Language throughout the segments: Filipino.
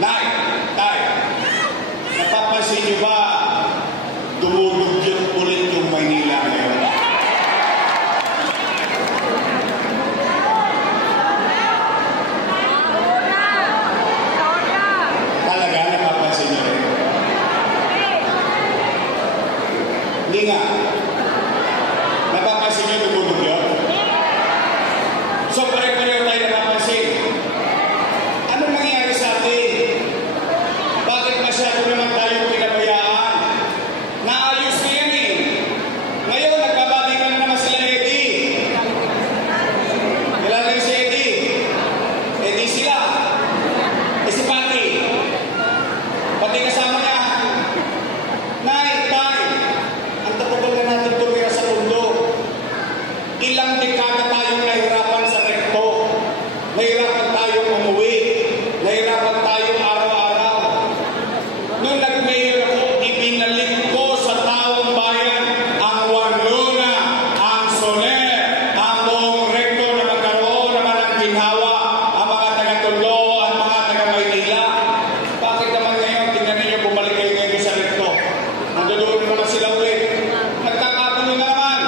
Nay, tay, napapansin niyo ba dumudugyot ulit yung Maynila ngayon? Talaga, napapansin niyo rin? Hindi nga. Napapansin niyo dumudugyot? So, pare-pareho tayo napapansin. Ano nangyayari sa atin? Bakit masyado naman tayo pinabayaan? Naayos na yan eh. Ngayon, nagbabalikan naman sila Eddie. Kilala niyo si Eddie? Eddie sila. Si Pati. Pati kasama niya. Nay, tay, ang tapagal na natin tumira sa mundo. Ilang dekada tayong nahirapan sa rekto. Nahirapan tayong umuwi. Nahirapan tayong araw-araw. Nung nag-mayor ako, ibinalik ko sa taong bayan ang Warluna, ang Soler, ang buong rekto na magkaroon naman ng ginhawa, ang mga taga-Tulo, ang mga taga-Maynila. Bakit naman ngayon, tingnan ninyo, bumalik kayo ngayon sa rekto? Nandoon naman sila ulit. Nagkakapulo na naman.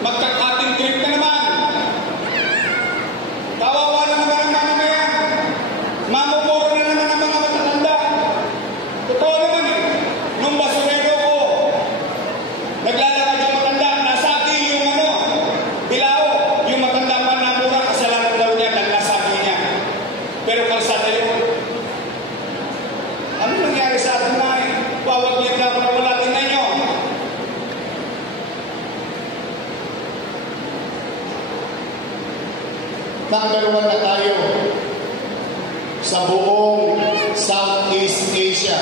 Magkakating trip na naman. Kawawa na naman ang mamamayan. Mamumuro na naman ang mga matatanda. Totoo naman eh. Nung basurero ko, naglalakad yung matanda, nasagi yung bilao. Yung matanda pa na mura, kasalanan daw niya, naglasagi niya. Pero kalsada yun. Ano nangyari sa atin na eh? Wawaglit na para wala. Tingnan nyo. Number 1 na tayo sa buong Southeast Asia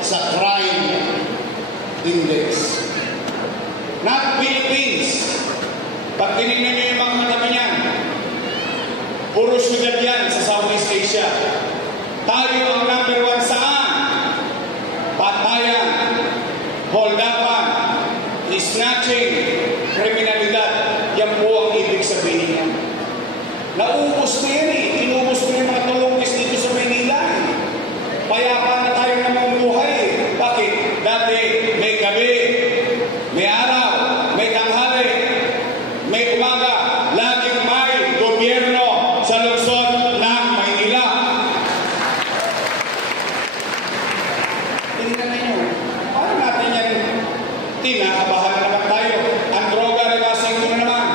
sa crime index. Not Philippines. Pag tinignan nyo yung mga matabi niyan, puro syudad yan sa Southeast Asia. Tayo ang number 1 saan? Patayan, holdapan, snatching, kriminalidad. Yan po ang ibig sabihin niya. Naubos na yan eh. Inubos na yung mga tulungis dito sa Maynila. Payapa na tayo namumuhay eh. Bakit? Dati may gabi, may araw, may tanghali, may umaga, laging may gobyerno sa lungsod ng Maynila. Tingnan ninyo, paano natin yan tinakabahan na naman tayo? Ang droga, rebasing ko na naman.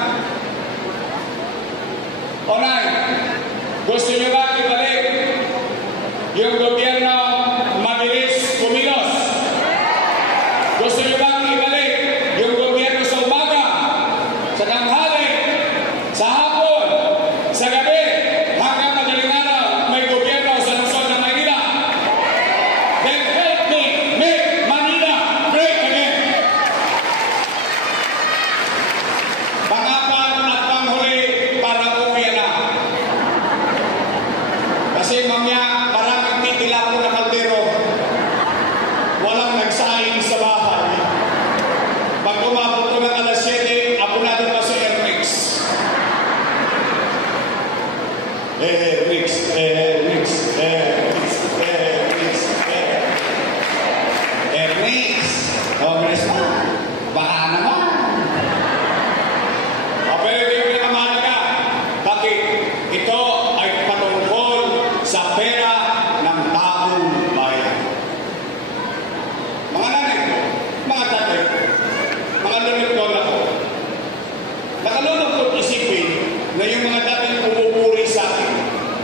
Alright, gusto nyo ba ibalik yung gobyerno mabilis kumilos? Gusto nyo ba ibalik yung gobyerno sa umaga, sa tanghali, sa hapon, sa gabi, hanggang madaling araw, may gobyerno sa lungsod ng Maynila? Then help me make Manila great again. Pangapat at panghuli para uwi na. Kasi mamaya, maraming titila ko na kaldero. Walang nagsaing sa bahay. Pag umabot ko ng alas 7, apunado pa sa Airmix. Airmix. Congress mo. Baka naman. Pero hindi ko nakamahalaga. Bakit? Ito ay patungkol sa pera ng taong bayan. Mga nanay ko, mga tatay ko, mga lulot-lola ko, nakalulungkot isipin na yung mga dating pumupuri sa akin,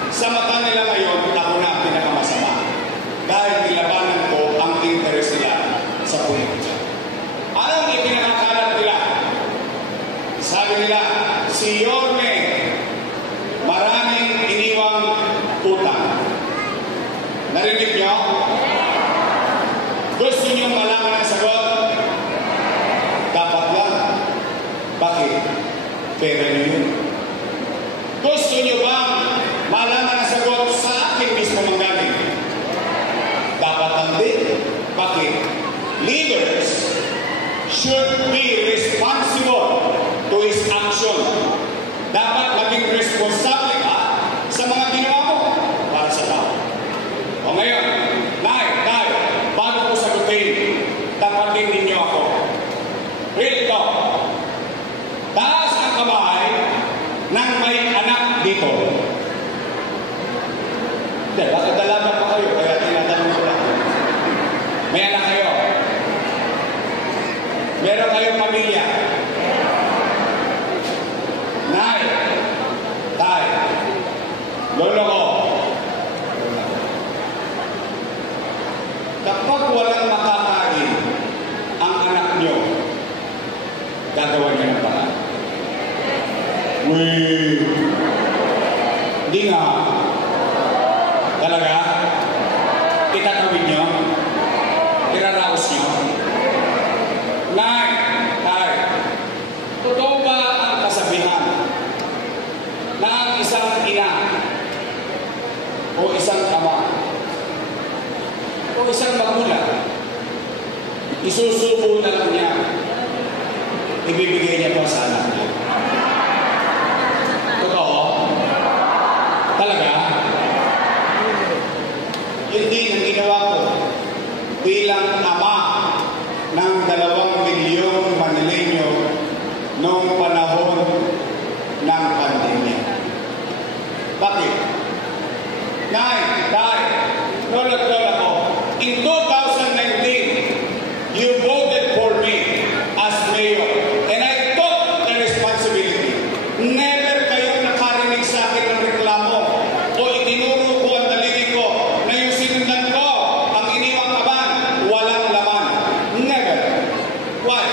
sa mata nila ngayon, ako na ang pinakamasama. Dahil nilabanan ko ang interes nila sa politika. Ano ang ipinakakalat nila? Sabi nila, si Yorme, maraming iniwang utang. Narinig niyo? Gusto niyo malaman ang sagot? Dapat lang. Bakit? Pera niyo yun. Gusto niyo bang malaman ang sagot sa akin mismo manggaling? Dapat lang din. Bakit? Leaders should be responsible to his action. Dapat maging responsable ka sa mga ginawa mo para sa tao. Hindi, bakit dalaga pa kayo? Kaya tinatanong ko lang. May anak kayo? Meron kayong pamilya? Nay, tay, lolo ko. Kapag walang makakain ang anak nyo, gagawa nyo ng paraan. Wait. Hindi nga. Talaga? Itatawid nyo? Iraraos nyo? Nay, tay, totoo ba ang kasabihan na ang isang ina o isang ama o isang magulang isusubo na lang niya, ibibigay niya po sa anak niya? Totoo? Talaga? Hindi ang ginawa ko bilang ama ng 2 milyong Manileño noong panahon ng pandemya. Bakit? Nay, tay, lolo't lola ko, in 2019, you voted for me as mayor and I took the responsibility. Never kayong nakarinig sa akin ng reklamo o itinuro ko ang daliri ko na yung sinundan ko, ang iniwang kaban, walang laman. Never. Why?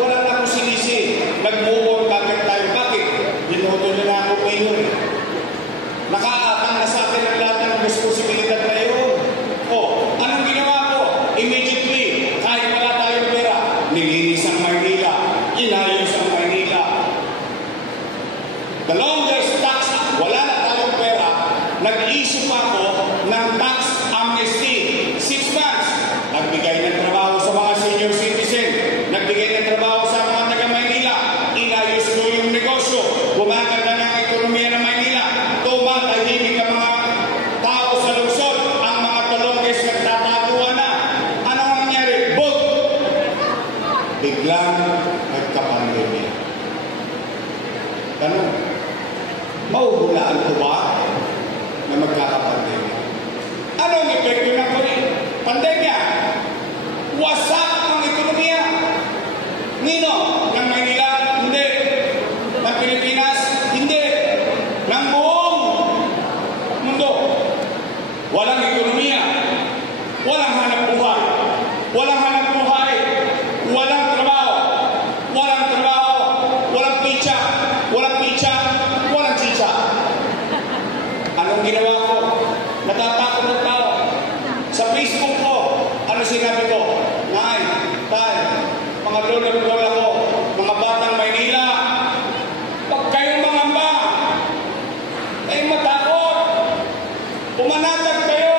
Wala na akong sinisi. Nag-move on kagad tayo. Bakit? Binoto na na ako mayor. Nakaatang na sa akin ang lahat ng responsibilidad na yun. O, anong ginawa ko? Immediately, kahit wala tayong pera, nilinis ang Maynila, inayos ang Maynila. The longest tax, wala na tayong pera, nag-issue pa ako ng tax amnesty. 6 months. Nagbigay ng trabaho sa mga senior citizen. Nagbigay ng trabaho sa mga taga-Maynila. Inayos ko yung negosyo. Gumaganda ng ekonomiya ng Maynila. Tumatahimik ang mga tao sa lungsod. Ang mga talongges nagtataguan na. Ano ang nangyari? Bog! Biglang nagka-pandemya. Tanong, mauhulaan ko ba na magkakapandemya? Ano ang epekto ng pandemya? Wasak ang ekonomiya. Nino? Ng Maynila? Hindi. Ng Pilipinas? Hindi. Ng buong mundo. Walang ekonomiya. Walang hanap buhay. Walang hanap buhay. Walang trabaho. Walang trabaho. Walang pitsa. Walang pitsa. Walang chicha. Anong ginawa ko? Natatakot ng tao. Sa Facebook ko, ano sinabi ko? Nay, tay, mga lolo't lola ko, mga batang Maynila, pag kayong mangamba, kayong matakot, pumanatag kayo,